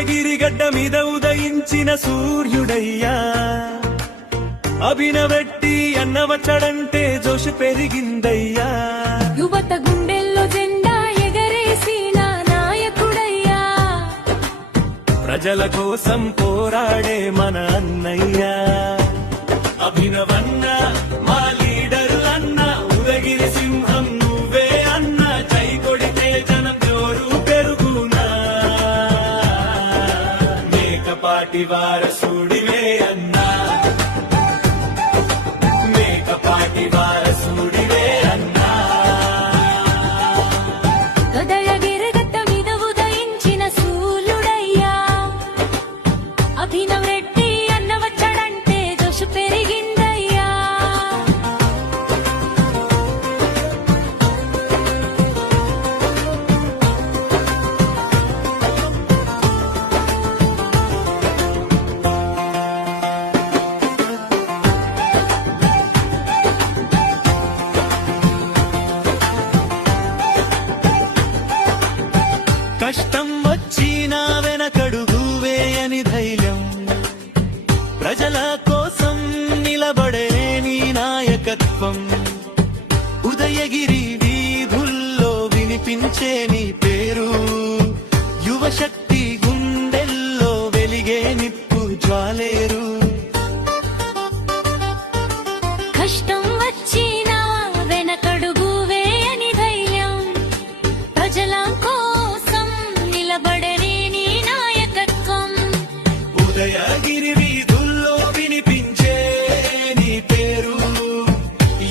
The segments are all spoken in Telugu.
ఉదయగిరి గడ్డ మీద ఉదయించిన సూర్యుడయ్యా అభినవెట్టి అన్న వచ్చాడంటే జోషు పెరిగిందయ్యా యువత గుండెల్లో జెండా ఎగరేసిన నాయకుడయ్యా ప్రజల కోసం పోరాడే మన అన్నయ్యా అభినవన్న మా లీడరు అన్న ఉదయగిరి సింహం నువ్వే అన్న జై కొడితే జనం జోరు పెరుగునా మేకపాటి వారసుడివే అన్నా మేకపాటి వారసుడివే అన్నా ఉదయగిరి గడ్డ మీద ఉదయించిన సూర్యుడయ్యా అభినవ్ రెడ్డి అన్న వచ్చాడంటే జోషు పెరిగిందయ్యా కష్టం వచ్చినా వెనకడుగు వేయని ధైర్యం ప్రజల కోసం నిలబడే నీ నాయకత్వం ఉదయగిరి వీధుల్లో వినిపించే నీ పేరు యువశక్తి గుండెల్లో వెలిగే నిప్పు జ్వాలేరు కష్టం వచ్చినా వెనకడుగు వేయని ధైర్యం ప్రజల కోసం నిలబడని నీ నాయకత్వం ఉదయగిరి వీధుల్లో వినిపించే నీ పేరు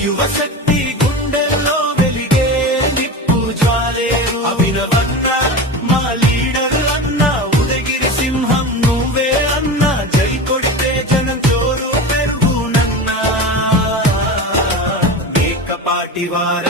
యువశక్తి గుండెల్లో వెలిగే నిప్పు జ్వాలేరు అభినవన్న మా లీడర్ అన్న ఉదయగిరి సింహం నువ్వే అన్న జై కొడితే జనం జోరు పెరుగునన్నా మేకపాటి వార